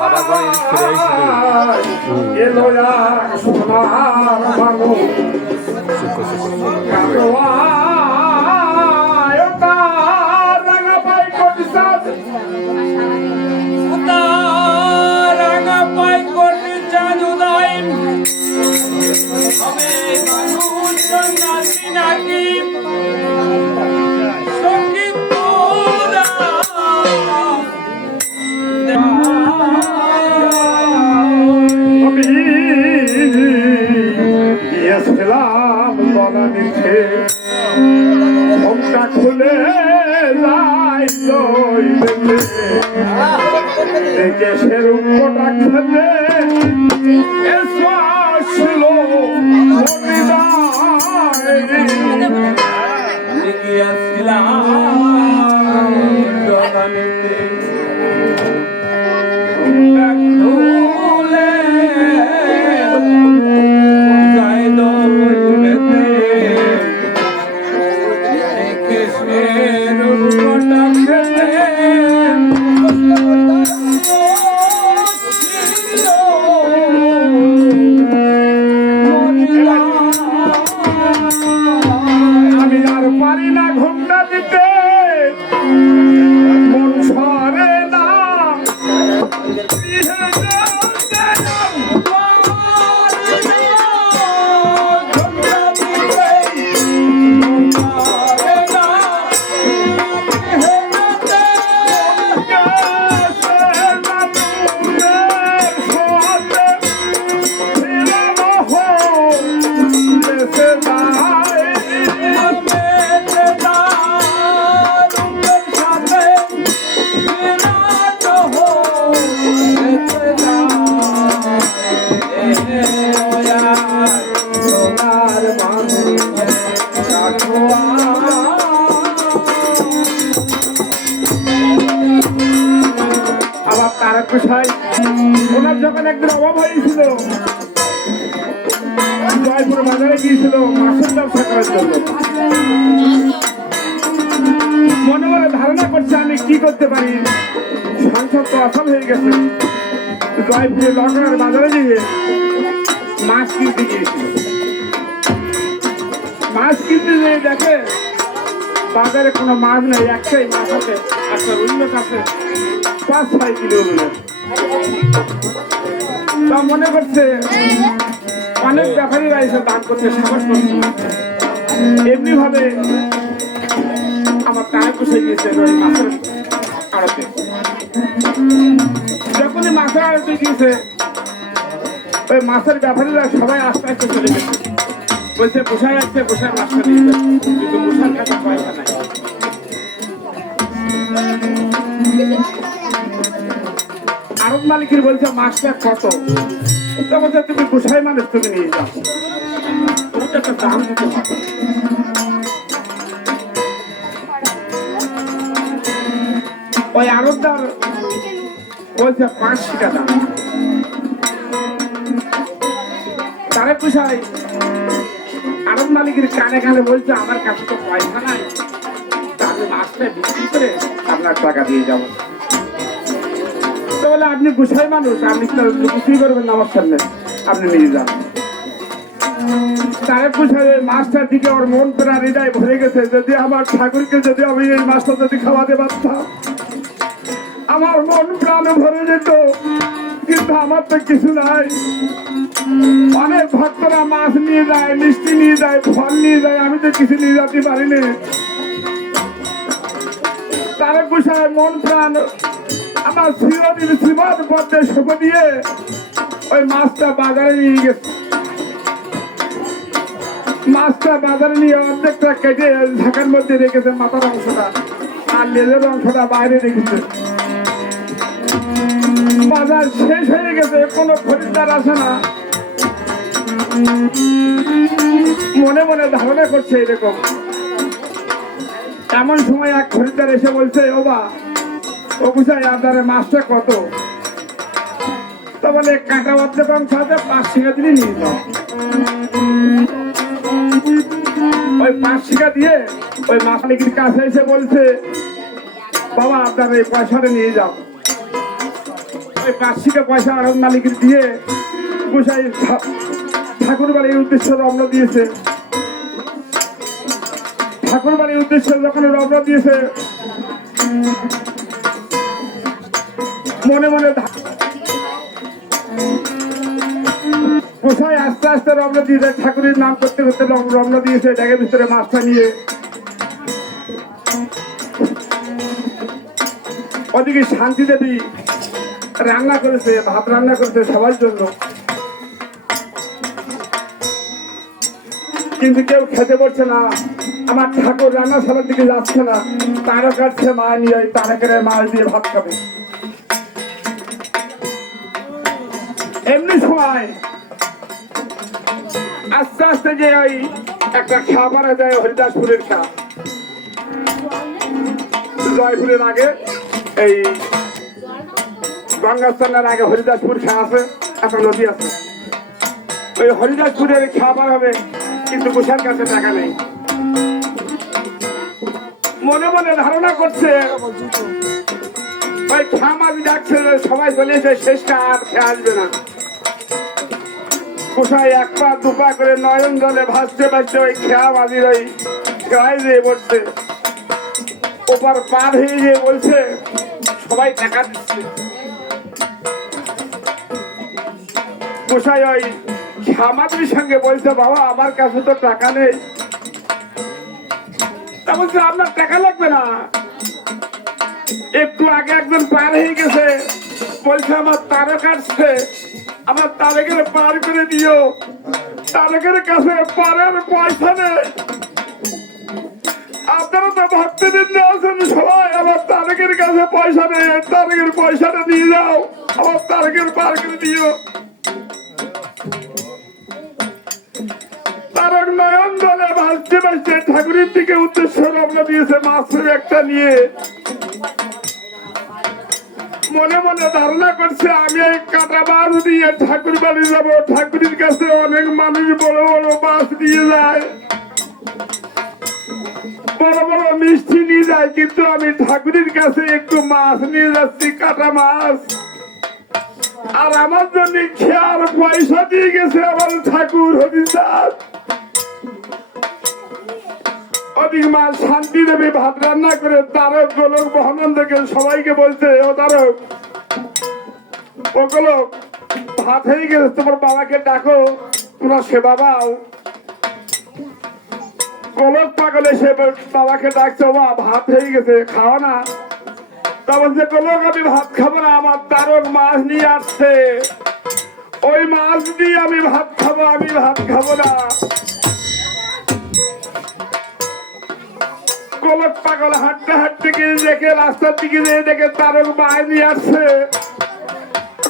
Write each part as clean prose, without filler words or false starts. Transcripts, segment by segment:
বাবা করে ফিরে এলো সোনার মানুষ রাঙা পাই কোটি চাঁদুদাই আমি মানুষ নাকি নাকি খুলে দেশের উপটা খেলে ছিল ওনার যখন একদিন অভাব হয়েছিল জয়পুর বাজারে গিয়েছিল মাছের ব্যবসা করার জন্য মনে মনে ধারণা করছে আমি কি করতে পারি সংসার তো অসল হয়ে গেছে জয়পুরে লকড়ার বাজারে গিয়ে মাছ কিনতে গিয়েছিল মাছ কিনতে গিয়ে দেখে বাজারে কোনো মাছ নেই একটাই মাছ আছে একটা রুই মাছ আছে 5-6 কিলো তা মনে করছে অনেক ব্যাপারীরা এসে দান করতে সাহস করছে এমনি ভাবে আমার টাকা বসে গিয়েছে ওই মাছের আড়তে যখনই মাছের আড়তে গিয়েছে ওই মাছের ব্যাপারীরা সবাই আস্তে আস্তে চলে গেছে বলছে বসায় আসছে বসায় মাছটা নিয়ে যাবে কিন্তু বসার কাছে পয়সা নাই আরব মালিকের বলছে মাছটা কত বলছে তুমি গোসাই মানুষ তুমি নিয়ে যাও তোমাকে একটা দাম দিতে হবে ওই আরবদার বলছে 5 টাকা দাম তারে গোসাই আরব মালিকের কানে কানে বলছে আমার কাছে তো পয়সা নাই তাহলে মাছটা বিক্রি করে আপনার টাকা দিয়ে যাবো বলে আপনি গোসাই মানুষ আপনি কিছুই করবেন না আমার সামনে আপনি নিয়ে যান তারে গোসাই মাছটার দিকে ওর মন প্রাণ হৃদয় ভরে গেছে যদি আমার ঠাকুরকে যদি আমি এই মাছটা যদি খাওয়াতে পারতাম আমার মন প্রাণ ভরে যেত কিন্তু আমার তো কিছু নাই অনেক ভক্তরা মাছ নিয়ে যায় মিষ্টি নিয়ে যায় ফল নিয়ে যায় আমি তো কিছু নিয়ে যেতে পারিনি তারে গোসাই মন প্রাণ আমার চিরদিন শ্রীমদ পদ্মে শোভ দিয়ে ওই মাছটা বাজারে নিয়ে গেছে মাছটা বাজারে নিয়ে অর্ধেকটা কেটে ঢাকার মধ্যে রেখেছে মাথার অংশটা আর লেজের অংশটা বাইরে রেখেছে বাজার শেষ হয়ে গেছে কোনো খরিদ্দার আসে না মনে মনে ধারণা করছে এরকম এমন সময় এক খরিদ্দার এসে বলছে ও বা ও বুঝাই আপনার মাছটা কত তো বলে কাঁটা অর্ধেক অংশ আছে 5 টাকা দিলে নিয়ে যাও ওই 5 টাকা দিয়ে ওই মাছ মালিকের কাছে এসে বলছে বাবা আপনার এই পয়সাটা নিয়ে যাও ওই 500 পয়সা আড়ত মালিকের দিয়ে গোসাই ঠাকুর বাড়ির উদ্দেশ্যে রওনা দিয়েছে। ঠাকুর বাড়ির উদ্দেশ্যে যখন রওনা দিয়েছে মনে মনে গোসাই আস্তে আস্তে রওনা দিয়েছে, ঠাকুরের নাম করতে করতে রওনা দিয়েছে ব্যাগের ভিতরে মাছটা নিয়ে। ওদিকে শান্তি দেবী রান্না করেছে, ভাত রান্না করেছে সবার জন্য, কিন্তু কেউ খেতে পারছে না। আমার ঠাকুর রান্নাশালার দিকে যাচ্ছে না, তারা কাটছে মা নিয়ে তারাকের মাছ দিয়ে ভাত খাবে। এমনি সময় আস্তে আস্তে যে ওই একটা খা মারা যায় হরিদাসপুরের খা, জয়পুরের আগে এই গঙ্গাস্থানের আগে হরিদাসপুর খা আছে, একটা নদী আছে। ওই হরিদাসপুরের খা পার হবে, কিন্তু গোসার কাছে টাকা নেই। মনে মনে ধারণা করছে ওই খা মাছ ডাকছে, সবাই চলে এসে শেষটা আর খেয়ে আসবে না। গোসাই 1 পা 2 পা করে নয়ন জলে ভাসতে ভাসতে ওই খেয়া মাঝির ওই খেয়ায় যেয়ে বসছে। ওপার পার হয়ে গিয়ে বলছে সবাই টাকা দিচ্ছে। গোসাই ওই খামাদের সঙ্গে বলছে বাবা আমার কাছে তো টাকা নেই। তা বলছে আপনার টাকা লাগবে না, একটু আগে একজন পার হয়ে গেছে, বলছে আমার তারা কাটছে, আমার তারেকের পার করে দিও। তারেকের কাছে পারের পয়সা নেই। আপনারা তো ভক্তদের আছেন সবাই, আমার তারেকের কাছে পয়সা নেই, তারেকের পয়সাটা নিয়ে যাও, আমার তারেকের পার করে দিও। তারক নয়ন জলে ভাসতে ভাসতে ঠাকুরের দিকে উদ্দেশ্য রওনা দিয়েছে মাছের একটা নিয়ে। মনে মনে ধারণা করছে আমি এই কাটা মাছ দিয়ে ঠাকুর বাড়ি যাবো। ঠাকুরের কাছে অনেক মানুষ বড় বড় মাছ নিয়ে যায়, বড় বড় মিষ্টি নিয়ে যায়, কিন্তু আমি ঠাকুরের কাছে একটু মাছ নিয়ে যাচ্ছি, কাটা মাছ। আর আমার জন্য খেয়ার পয়সা দিয়ে গেছে আমার ঠাকুর হরিদাস। অধিক মা শান্তি দেবী ভাত রান্না করে তারক গোলক মহানন্দকে সবাইকে বলছে ও তারক ও গোলক ভাত হয়ে গেছে, তোমার বাবাকে ডাকো, তোমরা সেবা পাও। গোলক পাগলে সে বাবাকে ডাকছে, ও ভাত হয়ে গেছে খাওয়া না। তা বলছে গোলক আমি ভাত খাবো না, আমার তারক মাছ নিয়ে আসছে, ওই মাছ দিয়ে আমি ভাত খাবো, আমি ভাত খাবো না। গোলক পাগল হাঁটতে হাঁটতে গিয়ে দেখে রাস্তার দিকে যেয়ে দেখে তারক মাছ নিয়ে আসছে।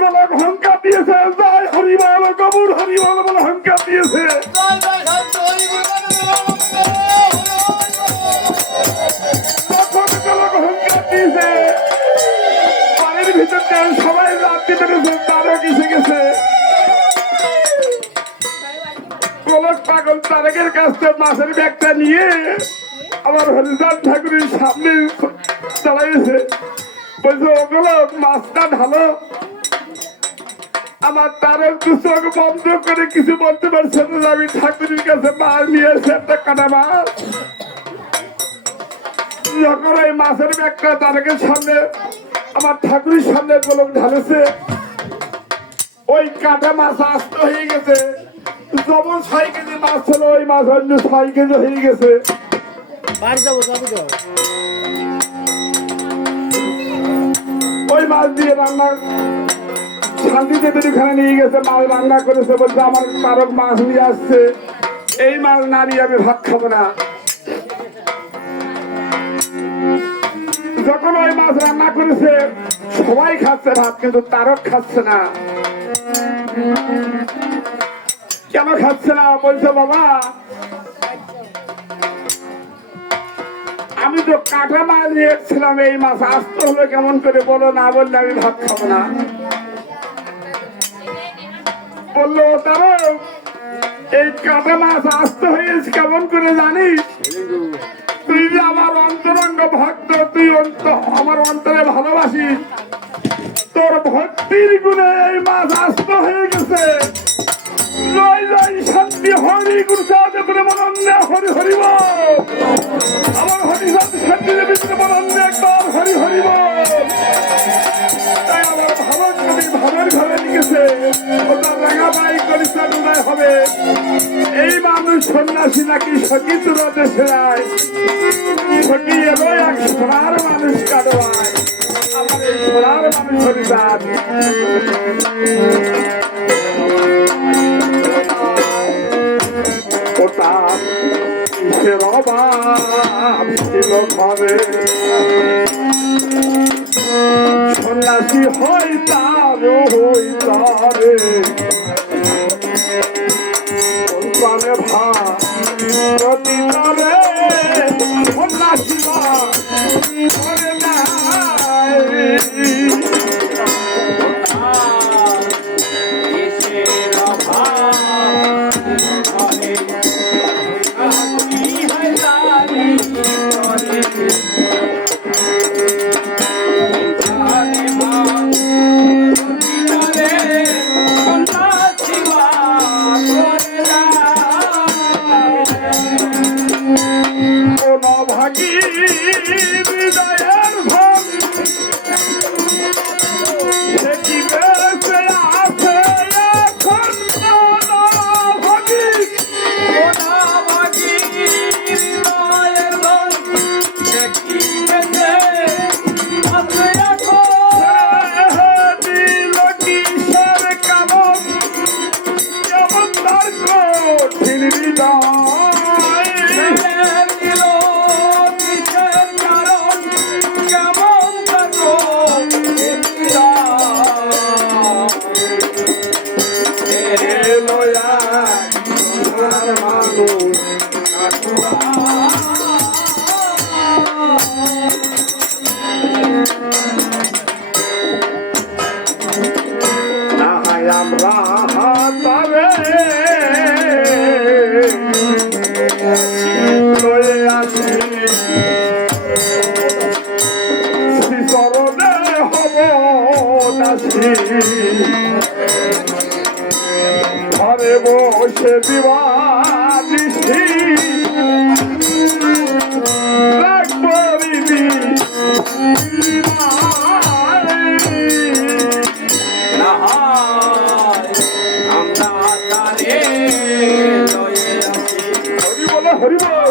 গোলক হংকার দিয়েছে, জয় হরিবল কবুর হরিবল বলে হংকার দিয়েছে। গোলক হংকার দিয়েছে, বাড়ির ভিতর সবাই রাত্রি পেরেছে, তারক এসে গেছে। গোলক পাগল তারকের কাছ থেকে মাছের ব্যাগটা নিয়ে আমার হরিদাস ঠাকুরের সামনে দাঁড়াইছে, বলছে ও গোলক মাছটা ঢালো। আমার তারক দু চোখ বন্ধ করে কিছু বলতে পারছে না, আমি ঠাকুরের কাছে মাছ নিয়ে এসে একটা কাটা মাছ। যখন ওই মাছের ব্যাগটা তারকের সামনে আমার ঠাকুরের সামনে গোলক ঢালেছে, ওই কাটা মাছ আস্ত হয়ে গেছে। যেমন 6 কেজি মাছ ছিল ওই মাছ অন্য 6 কেজি হয়ে গেছে। ওই মাছ দিয়ে রান্না শান্তি দেবীর ওখানে নিয়ে গেছে, মাছ রান্না করেছে, বলছে আমার তারক মাছ নিয়ে আসছে, এই মাছ না নিয়ে আমি ভাত খাবো না। যখন ওই মাছ রান্না করেছে সবাই খাচ্ছে ভাত, কিন্তু তারক খাচ্ছে না। কেন খাচ্ছে না? বলছে বাবা আমি তো কাটা মাছ নিয়েছিলাম, এই মাছ আস্ত হলো কেমন করে বলো, না বললে আমি ভাত খাবো না। বললো তারক এই কাটা মাছ আস্ত হয়েছে কেমন করে জানিস? তুই যে আমার অন্তরঙ্গ ভক্ত, তুই আমার অন্তরে ভালোবাসিস, তোর ভক্তির গুণে এই মাছ আস্ত হয়ে গেছে। জয় জয় শান্তি হরি গুরু সাহায্য করে মনন্দ হরি হরি বল। আমার হরি শান্তি শান্তি দেবী মনন্দ একবার হরি হরি বল। তাই আমার ভাবের কবি ভাবের ঘরে লিখেছে ওটা রাঙাবাই করিসানুদায় হবে। এই মানুষ সন্ন্যাসী নাকি সখী তোর দেশে যায়, সখী এলো এক সোনার মানুষ কাটবায়। আমার এই সোনার মানুষ হরিদান ওটা কিসের অভাব ছিল ঘরে, সন্ন্যাসী হয় তার হই তারে প্রাণে ভাতি তারে সন্ন্যাসী করে নাই। বিজয়ের ভাব সে কি বেঁচে আছে এখন ভাগি দিল কিসের কারণ যেমন তার কঠিন হৃদয় আমরা তারে লয়ে আসি চরণে হব নাসি ঘরে বসে দিবানিসি রাখবি হরি বল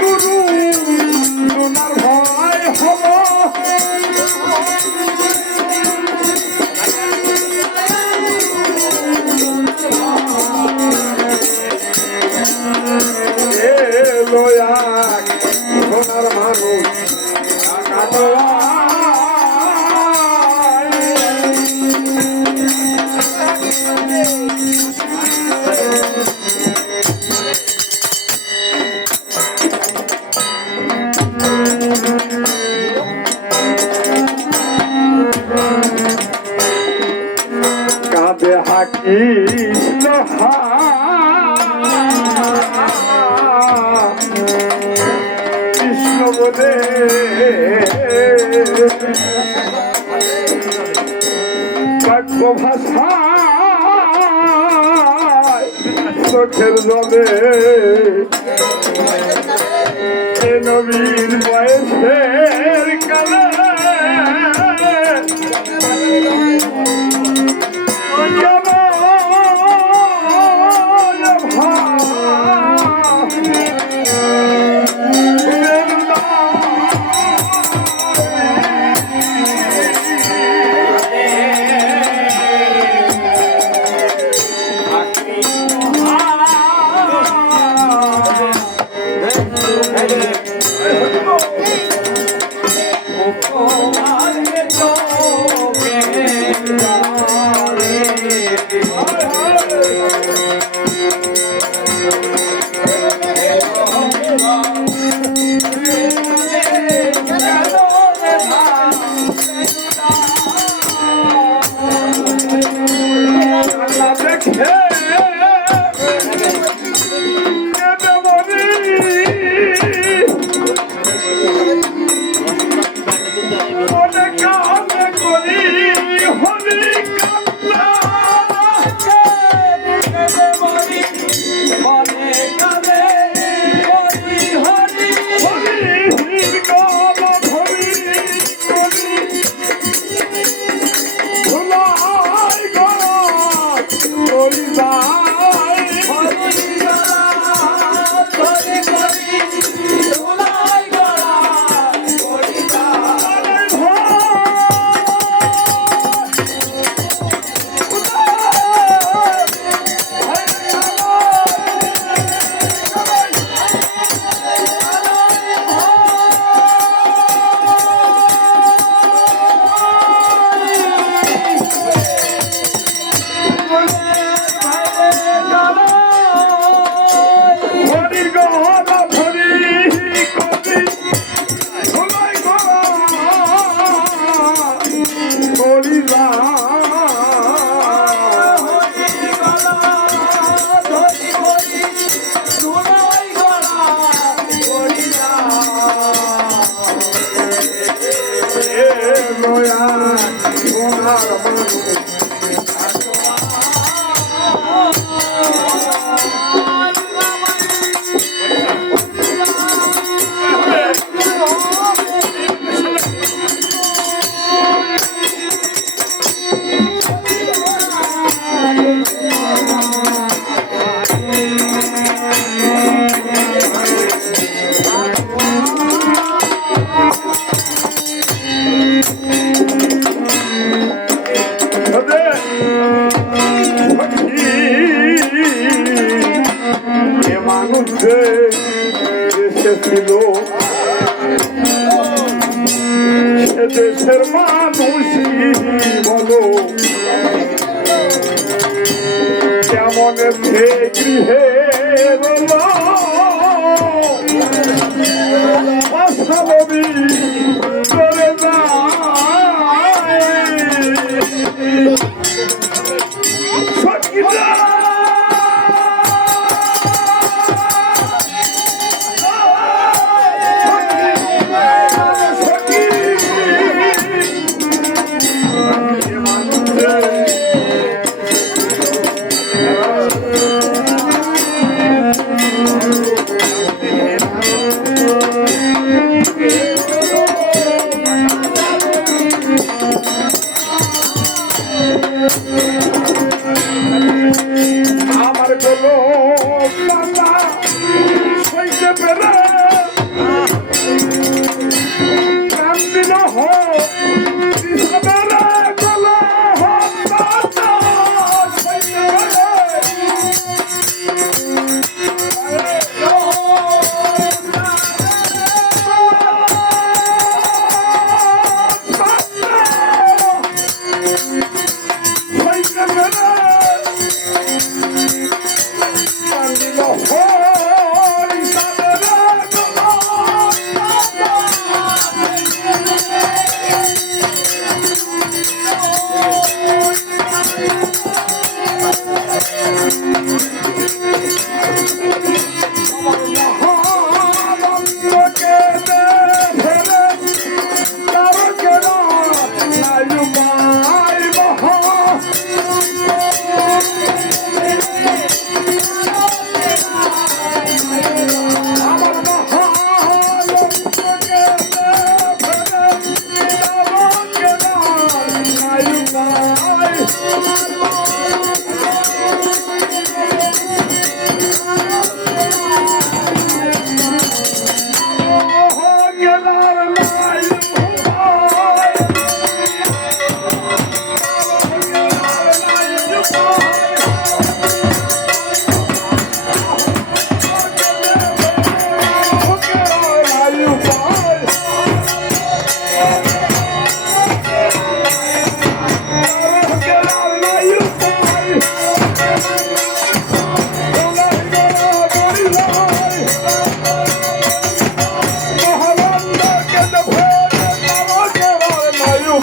গুরু ভয় হব সোনার মানুষ কাঁদে হাকিস কৃষ্ণ বলে বাক্য ভাষা চোখের জলে নবীন বয়সের কালে ছিল সে দেশের মানুষই বলো কেমন সে গৃহে অস্বাভাবী করে আমার বলো বাবা সইতে পেরে কান দিল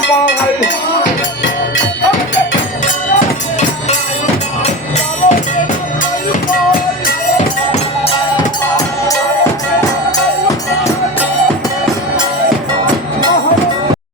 Bye.